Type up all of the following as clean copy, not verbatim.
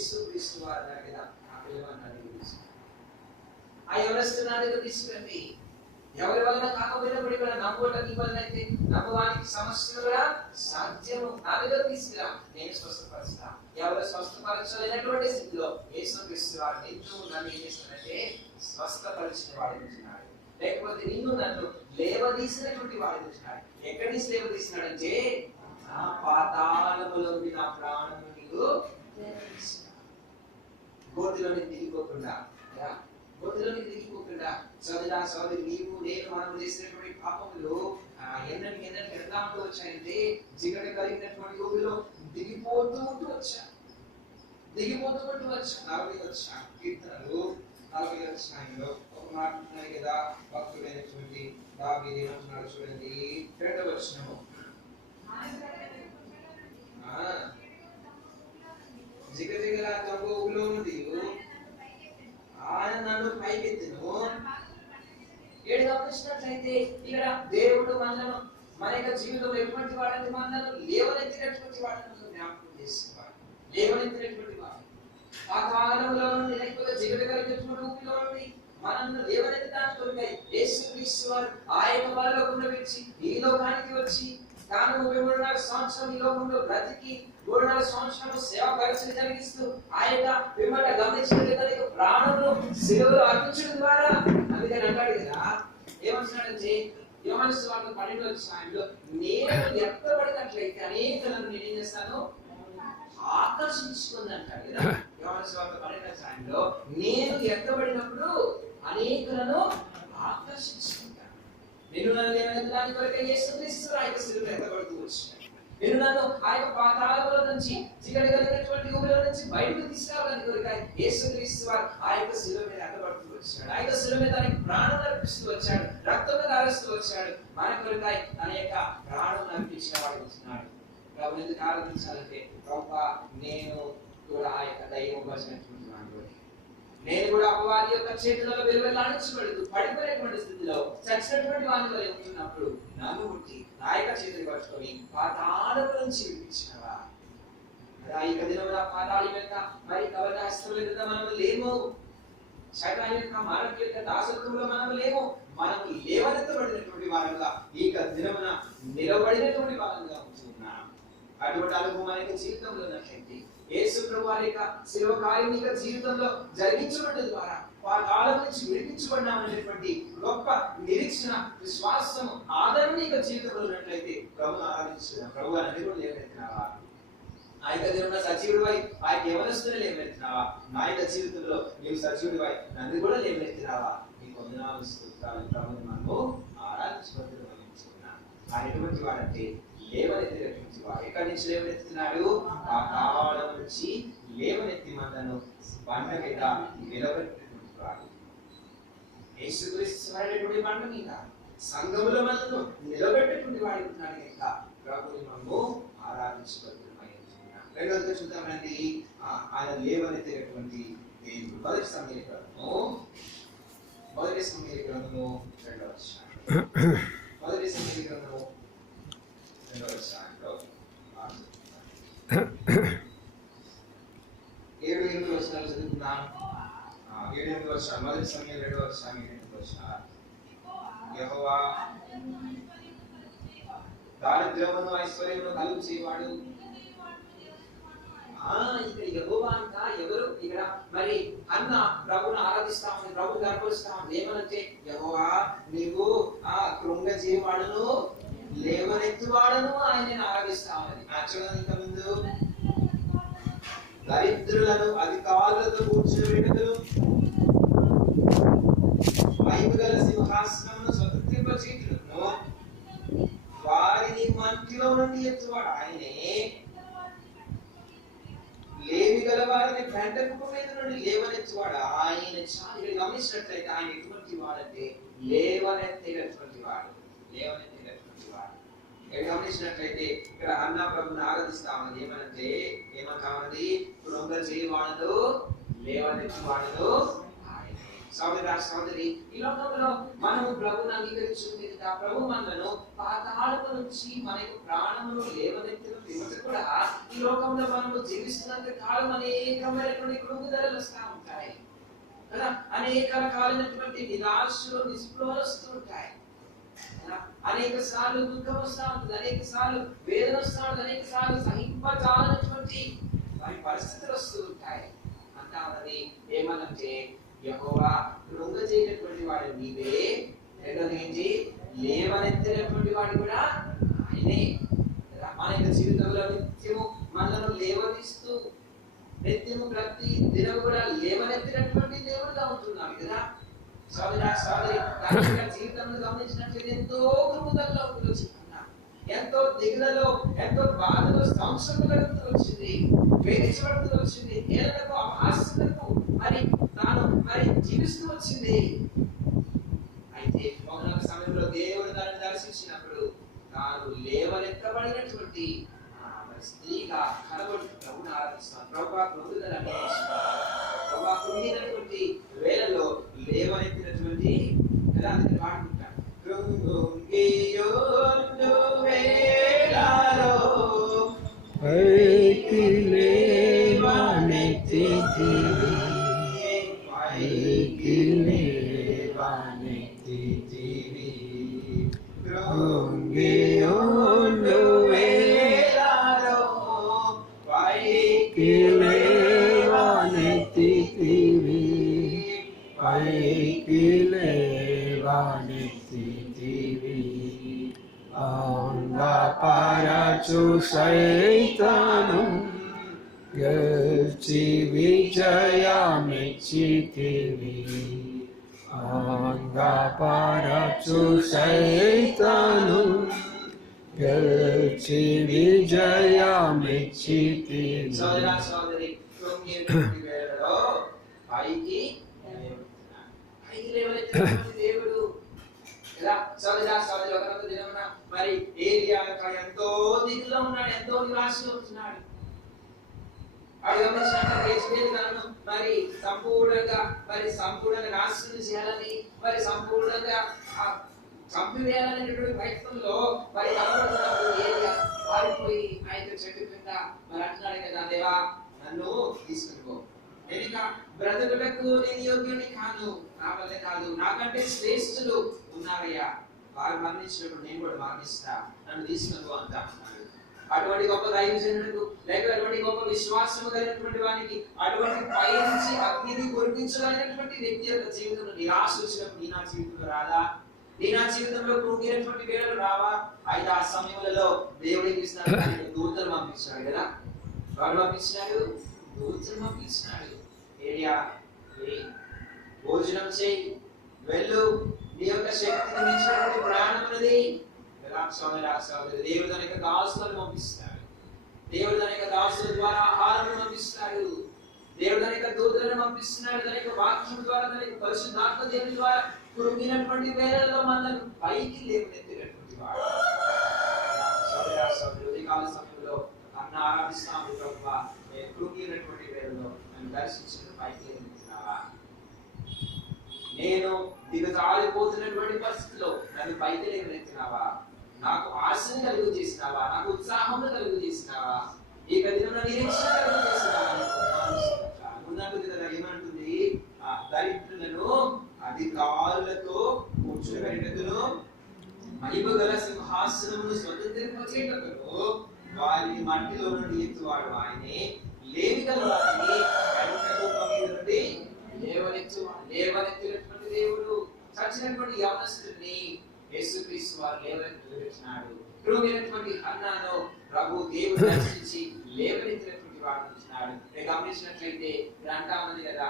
యేసు క్రీస్తు వారి దగ్గర ఆ పిల్లవాడిని ఆ యవనస్తునాన్ని తీసుకురండి. ఎవరి వలన కాకపోయినప్పుడు కూడా నమ్ముకోవటానికి వలన అయితే నమ్మవానికి సమస్యలు కూడా సాధ్యము. నా దగ్గర తీసుకురా, నేను స్వస్థపరుస్తా. ఎవరు స్వస్థపరచలేనటువంటి స్థితిలో యేసుక్రీస్తు వారు నిన్ను నన్ను ఏం చేస్తాడంటే స్వస్థపరిచిన వాడు ఉంటున్నాడు. లేకపోతే నిన్ను నన్ను లేవదీసినటువంటి వాడు ఉంటున్నాడు. ఎక్కడి నుంచి లేవదీసినాడంటే నా పాతాళములో నా ప్రాణము నీకు గోతిలోని దిగిపోకుండా గోతిలోని దిగిపోకుండా సోదరా సోదరి నీవు నేను మనం చేసినటువంటి పాపములు ఎన్నటికి ఎట్లా ఉంటూ వచ్చాయంటే జిగట కలిగినటువంటి ఊరిలో దిగిపోతూ వచ్చా. 40 వచ్చా కీర్తనలు 40 అధ్యాయంలో ఒక మాట ఉన్నాయి కదా, భక్తుడైనటువంటి దావీదు ఏమంటున్నాడు చూడండి, 2వ వచనము. జిగజిగల తొంగలో నుండి ఆయన నన్ను పైకెత్తును. 7 గమనించినట్లయితే ఇక్కడ దేవుడు మనలను మన యొక్క జీవితంలో ఎటువంటి వాడని మనలను లేవనెత్తినటువంటి వాడని జ్ఞాపకం చేసేవాడు. లేవనెత్తినటువంటి వాడు పాతాళములో నుండి లేకపోతే జిగట కలిగినటువంటి ఊపిలో నుండి మనల్ని లేవనెత్తడానికి కొరకై యేసుక్రీస్తు వారు ఆ యొక్క పరలోకంలో విడిచి ఈ లోకానికి వచ్చి తాను 34 సంవత్సరం ఈ లోకంలో బ్రతికి 34 సంవత్సరాలు సేవ పరిచయం జరిగిస్తూ ఆ యొక్క పిమ్మట గమనించినట్లయితే ప్రాణంలో సేవలు అర్పించడం ద్వారా అందుకని అంటాడు కదా, ఏమంటున్నాడంటే యోహాను సువార్త 12వ అధ్యాయంలో నేను ఎత్తబడినట్లయితే అనేకులను నేనేం చేస్తాను ఆకర్షించుకుంది అంటాడు కదా. యోహాను సువార్త 12వ అధ్యాయంలో నేను ఎత్తబడినప్పుడు అనేకులను ఆకర్షించుకుంటాను. నేను నన్ను లేవనెత్తడానికి కొరకై యేసుక్రీస్తు ఆ యొక్క శిలువలో ఎత్తబడుతూ వచ్చాడు. నేను నన్ను ఆ యొక్క పాతాళములో నుంచి జిగట కలిగినటువంటి ఊరిలో నుంచి బయటకు తీసుకురావడానికి కొరకై యేసుక్రీస్తు వారు ఆ యొక్క శిలువ మీద ఎత్తబడుతూ వచ్చాడు. ఆ యొక్క శిలువ మీద తనకి ప్రాణం అర్పిస్తూ వచ్చాడు, రక్తం కారుస్తూ వచ్చాడు. మన కొరకై తన యొక్క ప్రాణం అర్పించిన వాడు వచ్చినాడు. ప్రభువు ఎందుకు ఆరాధించాలంటే ప్రభువా నేను కూడా ఆ యొక్క దైవం వచ్చినటువంటి వాడు, నేను కూడా అపవాది యొక్క చేతులలో వెలువెల్లాడించబడుతూ పడిపోయినటువంటి స్థితిలో చచ్చినటువంటి వాని వలె ఉంటున్నప్పుడు నన్ను ముట్టి నా యొక్క చేతులు పట్టుకొని పాతాళం నుంచి విడిపించినవా. ఈ దినమున పాతాళం యొక్క మరి కవల హస్తముల కింద మనము లేము, శైతాను యొక్క మానవ యొక్క దాసత్వంలో మనము లేము. మనము లేవనెత్తబడినటువంటి వారంగా ఈ దినమున నిలబడినటువంటి వారంగా ఉంటున్నాం. అటువంటి అనుభవం మన యొక్క జీవితంలో ఉన్నట్లయితే యేసు ప్రభు వారి యొక్క శిలువ కార్యం యొక్క జీవితంలో జరిగించబడ్డ ద్వారా పాతాళం నుంచి విడిపించబడినామనేటువంటి గొప్ప నిరీక్షణ, విశ్వాసము, ఆదరణ యొక్క జీవితంలో ఉన్నట్లయితే ప్రభువును ఆరాధించుదాం. ప్రభు అన్ని కూడా లేవనెత్తినావా? ఆ యొక్క దేవుడు సజీవుడివై ఆ యొక్క యవనస్తుని లేవనెత్తినావా? నా యొక్క జీవితంలో నీవు సజీవుడివై నన్ను కూడా లేవనెత్తినావా? నీకు వందనాలు స్తుతులు. ప్రభువును మనము ఆరాధించబడుతున్నాం. ఆయన ఎటువంటి వాడంటే లేవనెత్తినటువంటి వాడు. ఎక్కడి నుంచి లేవనెత్తుతున్నాడు? ఆ పాతాళం నుంచి లేవనెత్తి మనను బండ మీద నిలబెట్టినటువంటి వాడు. యేసుక్రీస్తు వారైనటువంటి బండ మీద సంఘములో మనను నిలబెట్టినటువంటి వాడు ఉంటున్నాడు కనుక ప్రభువుని మనము ఆరాధించబడుతున్నాం. రెండవదిగా చూద్దామండి, ఆయన లేవనెత్తినటువంటి దేవుడు. మొదటి సమూయేలు గ్రంథము 2వ అధ్యాయం. మొదటి సమూయేలు గ్రంథము 2వ అధ్యాయంలో 7-8 వచనాలు చదువుకున్నాం. 7-8 వచనాలు. మొదటి సమూయేలు 2వ అధ్యాయం 7-8 వచనాలు. యెహోవా దారిద్ర్యమును ఐశ్వర్యమును కలుగు చేయవాడు. ఇక్కడ యెహోవా అంట ఎవరు? ఇక్కడ మరి అన్న ప్రభువును ఆరాధిస్తామని, ప్రభువును గర్వపరుస్తామని ఏమనంటే యెహోవా నీవు కృంగజీవాడును లేవనెత్తువాడును ఆయనను ఆరాధిస్తామని. చూడండి ముందు దరిద్రులను అధికారులతో కూర్చోబెట్టుదును, మహిమగల సింహాసనమును స్వతంత్రింపచేయుదును, వారిని మంటిలో నుండి ఎత్తువాడు ఆయనే, లేవి గల వారిని పెంటకు మీద నుండి లేవనెత్తువాడు ఆయన. చాలా గమనించినట్లయితే ఆయన ఎటువంటి వాడంటే లేవనెత్తేటటువంటి వాడు, లేవనెత్తేటటువంటి వాడు. గమనించినట్లయితే ఇక్కడ అన్న ప్రభుని ఆరాధిస్తామని ఏమనంటే ఏమంటామని కృంగజేయువాడును లేవనెత్తువాడును ఆయనే. సోదరా సోదరి, ఈ లోకంలో మనము ప్రభువుని అంగీకరించుకునే ప్రభు మనలను పాతాళము నుంచి మనకు ప్రాణమును లేవనెత్తిన పిమ్మట కూడా ఈ లోకంలో మనము జీవిస్తున్నంత కాలం అనేకమైనటువంటి కృంగుదలలు వస్తూ ఉంటాయి కదా, అనేక రకాలైనటువంటి నిరాశలు నిస్పృహలు వస్తూ ఉంటాయి, అనేక సార్లు దుఃఖం వస్తూ ఉంటుంది, అనేక సార్లు వేదన వస్తూ ఉంటుంది, అనేక సార్లు సహింపజాలనటువంటి వారి పరిస్థితులు వస్తూ ఉంటాయి. అంతా ఉన్నది ఏమనంటే యెహోవా కృంగజేయనటువంటి వాడు నీవే, రెండోది ఏంటి, లేవనెత్తినటువంటి వాడు కూడా ఆయనే. మన యొక్క జీవితంలో నిత్యము మనలను లేవనిస్తూ నిత్యము ప్రతి దినం కూడా లేవనెత్తినటువంటి దేవుడుగా ఉంటున్నాం కదా. సోదరా సోదరి, జీవితంలో గమనించినట్లయితే ఎంతో కృంగుదలలో వచ్చిందన్నా, ఎంతో దిగులలో, ఎంతో బాధలో సంవత్సరం గడుపుతూ వచ్చింది, వేధించబడుతూ వచ్చింది, ఏళ్లకు ఆశలకు మరి జీవిస్తూ వచ్చింది. అయితే ఒకనొక సమయంలో దేవుడు దాన్ని దర్శించినప్పుడు తాను లేవనెత్తబడినటువంటి స్త్రీగా కనబడి ప్రభుని ఆరాధిస్తాను. ప్రభువా కృంగుదల ప్రభువా కృంగినటువంటి వేళలో లేవనెత్తినటువంటి ఎలా అందుకని పాడుకుంటాను. కృంగియోండు వేళలో పైకి లేవనెత్తితివి, పైకి లేవనెత్తితివి, కృంగియోండు వేళలో పైకి లేవనెత్తితివి, పైకి లేవనెత్తితివి, అంగపరచు సైతాను గెలిచి విజయమిచ్చితివి, అంగపరచు సైతాను గెలిచి విజయమిచ్చితివి. సోదరా సోదరి, కృంగినటువంటి వేళలో పైకి లేవనెత్తినటువంటి దేవుడు ఎలా. సోదరా సోదరి, ఒకనొక దినమున మరి ఏలియా ఎంతో దిగులో ఉన్నాడు, ఎంతో నిరాశలో ఉంటున్నాడు. మరి సంపూర్ణంగా నాశనం చేయాలని, మరి సంపూర్ణంగా చంపివేయాలనేటువంటి ప్రయత్నంలో మరి కనబడుతున్నప్పుడు ఏలియా పారిపోయి ఆ యొక్క చెట్టు కింద మరి అంటున్నాడు కదా, దేవా నన్ను తీసుకుని పో, నేను ఇక బ్రతుకులకు నేను యోగ్యుని కాను, నా వల్ల కాదు, నాకంటే శ్రేష్ఠులు ఉన్నారయ్యా, వారు మరణించినప్పుడు నేను కూడా మరణిస్తా, నన్ను తీసుకుని పో అంటా అన్నాడు. అటువంటి గొప్ప దైవజనులకు లేక అటువంటి గొప్ప విశ్వాసము కలిగినటువంటి వానికి అటువంటి పైనుంచి అగ్నిని కురిపించగలిగినటువంటి వ్యక్తి యొక్క జీవితంలో నిరాశ వచ్చినప్పుడు నీ నా జీవితంలో రాదా? నీ నా జీవితంలో కృంగినటువంటి వేళలు రావా? అయితే ఆ సమయంలో దేవుడికి ఇస్తాడు, దూతలు పంపించాడు కదా. వాడు పంపించినాడు, దూతలు పంపించినాడు. ఏరియా భోజనం చేయి, వెళ్ళు, నీ యొక్క శక్తిని మించినటువంటి ప్రయాణం అనేది. దేవుడు తన యొక్క దాసులను పంపిస్తాడు, దేవుడు తన యొక్క దాసుల ద్వారా ఆహారం పంపిస్తాడు, దేవుడు తన యొక్క దూతలను పంపిస్తున్నాడు, తన యొక్క వాక్యం ద్వారా, తన యొక్క పరిశుద్ధాత్మ దేవుని ద్వారా కృంగినటువంటి వేళల్లో మనల్ని పైకి లేవనెత్తినటువంటి వాడు. ఉదయకాల సమయంలో అన్న ఆరాధిస్తాము ప్రభువా, కృంగినటువంటి వేళల్లో నన్ను దర్శించిన పైకి లేవనెత్తినావా? నేను దిగజారిపోతున్నటువంటి పరిస్థితిలో నన్ను పైకి లేవనెత్తినావా? నాకు ఆశను కలుగు చేసినావా? నాకు ఉత్సాహం కలుగు చేసినావా? ఈ దినంలో నిరీక్షణ కలుగు చేసినావా? ఉన్నది కదా, ఏమంటుంది, దరిద్రులను అధికారులతో కూర్చోబెట్టును, మహిమగల సింహాసనమును స్వతంత్రింపచేటకును వారిని మట్టిలో నుండి ఎత్తువాడు ఆయనే, లేవిగల వారిని నుండి లేవనెత్తినటువంటి దేవుడు. చచ్చినటువంటి యవనస్తుడిని యేసుక్రీస్తు వారు లేవనెత్తినాడు. కృంగినటువంటి హన్నాను ప్రభు దేవుడు దర్శించి లేవనెత్తినటువంటి వాడు ఉంటున్నాడు. నేను గమనించినట్లయితే అంటా ఉన్నది కదా,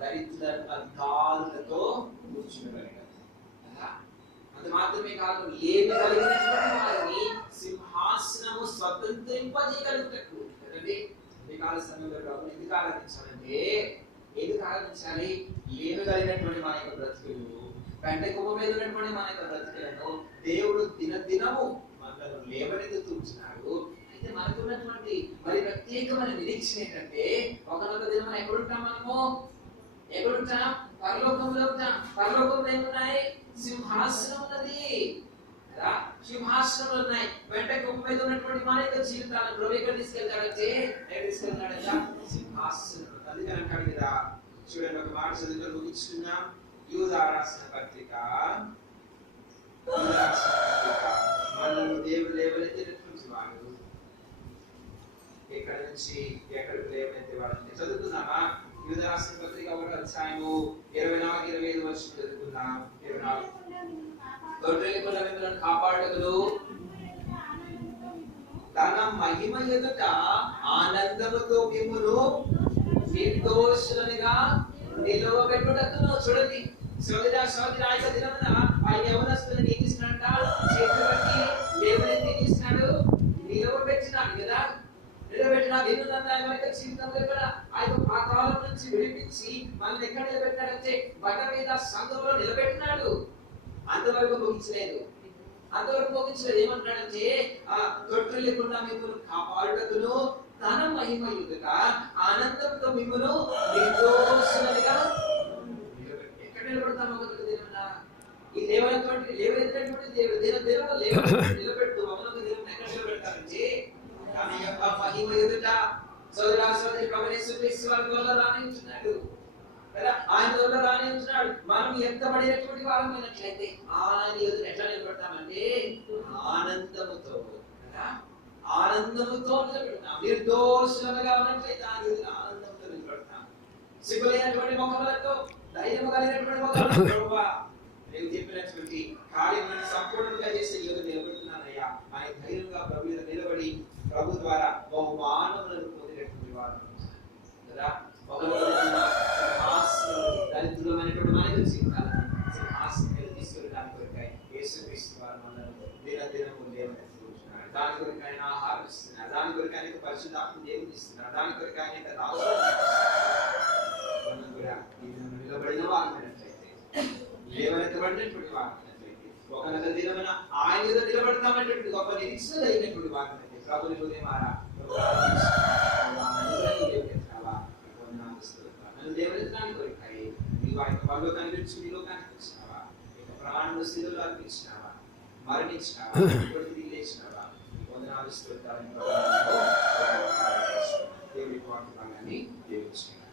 దరిద్రులను అధికారులతో కూర్చుండగలిగారు. అంత మాత్రమే కాదు, లేవి కలిగినటువంటి వారిని సింహాసనము స్వతంత్రింపజేయగలుగుటకు. కదండి, ఈ కాల సమయంలో ప్రభు ఎందుకు ఆరాధించాలంటే, ఎందుకు ఆరాధించాలి? లేవి కలిగినటువంటి మన యొక్క బ్రతుకులు, కంటే కుప్ప మీద ఉన్నటువంటి మన యొక్క బ్రతుకులను దేవుడు దినదినము మనలను లేవనెత్తుతూ ఉంటున్నాడు. అయితే మనకు ఉన్నటువంటి మరి ప్రత్యేకమైన నిరీక్షణ ఏంటంటే, ఒకనొక దినం మనం ఎక్కడుంటాం? మనము ఎక్కడుంటాం? పరలోకంలో ఉంటాం. పరలోకంలో ఏమున్నాయి? సింహాసనం ఉన్నది కదా, సింహాసనం ఉన్నాయి. వెంట కుప్ప మీద ఉన్నటువంటి మన యొక్క జీవితాలను ప్రభు ఎక్కడ తీసుకెళ్తాడంటే, ఎక్కడ తీసుకెళ్తాడంట? సింహాసనం. అందుకని అంటాడు కదా, చూడండి ఒక మాట చదువుతో ముగించుకున్నాం. యూదా రాసిన పత్రిక, మనల్ని దేవుడు లేవనెత్తినటువంటి వాడు. ఇక్కడ నుంచి ఎక్కడికి లేవనెత్తే వాడు చదువుతున్నామా? యూదా రాసిన పత్రిక 1వ అధ్యాయము 24-25 వచనం చదువుకుందాం. 24 గొర్రెల మిమ్మల్ని కాపాడుటకు తన మహిమ ఎదుట ఆనందముతో మిమ్మును నిర్దోషులుగా నిలవబెట్టుటకును. చూడండి సోదరి ఆయన దినమున ఆ యవనస్తులను ఏం చేసినాడంట? చేతులు బట్టి లేవనెత్తి తీసినాడు, నిలవబెట్టినాడు కదా. నిలబెట్టిన దేవునంతా ఆయన యొక్క జీవితంలో కూడా ఆయన పాతాళం నుంచి విడిపించి మనల్ని ఎక్కడ నిలబెట్టాడంటే బండ మీద సంఘంలో నిలబెట్టినాడు. అంతవరకు ముగించలేదు. ఏమంటాడంటే, తొట్టు లేకుండా మిమ్మల్ని కాపాడుటకును తన మహిమ ఎదుట ఆనందంతో మిమ్మల్ని నిర్దోషులుగా ఎక్కడ నిలబెడతాం? ఈ లేవనటువంటి దేవుడు నిలబెట్టు మమ్మల్ని దేవుని ఎక్కడ నిలబెడతారంటే తన యొక్క మహిమ ఎదుట. సోదరి ప్రభువుని రాణించున్నాడు కదా, ఆయన ద్వారా రాణించున్నాడు. మనం ఎత్తబడినటువంటి వారమైనట్లయితే ఆయన ఎదుట ఎట్లా నిలబడతామంటే ఆనందముతో కదా, ఆనందముతో నిలబెడతాం. నిర్దోషులుగా ఉన్నట్లయితే ఆయన ఎదుట ఆనందంతో నిలబడతాం. సిగ్గులైనటువంటి ముఖములతో, ధైర్యము కలిగినటువంటి ముఖములతో ప్రభువా నేను చెప్పినటువంటి కార్యములను సంపూర్ణంగా చేసి ఎదురు నిలబెడుతున్నానయ్యా ఆయన ధైర్యంగా ప్రభు మీద నిలబడి ప్రభు ద్వారా బహుమానములను పొందినటువంటి వారు కదా. దరిద్రమైనటువంటి మన జీవితాలను సింహాసనం తీసుకెళ్ళడానికి కొరకై యేసుక్రీస్తు వారు మనల్ని దినదినము లేవనెత్తుకుంటున్నాడు. దాని కొరకు ఆయన ఆహారం ఇస్తున్నారు, దాని కొరకు ఆయనకు పరిశుద్ధాత్మ దేవుని ఇస్తున్నారు, దాని కొరకు ఆయన మనం కూడా నిలబడిన వారినట్లయితే, లేవనెత్తబడినటువంటి వారినట్లయితే, ఒకనొక దినమున ఆయన మీద నిలబడతామనేటువంటి గొప్ప నిరీక్షణ కలిగినటువంటి వారినట్లయితే ప్రభుని హృదయమారా దేవుని కోరికాయి నీవు ఆయన పరలోకాన్ని విడిచి నీ లోకానికి వచ్చినావా, ఇక ప్రాణము శిలువలో అర్పించినావా, మరణించినావా, తిరిగి లేచినావా, వందనాలు స్తోత్రాలు దేవుని వాక్యాన్ని దీవించుకున్నాను.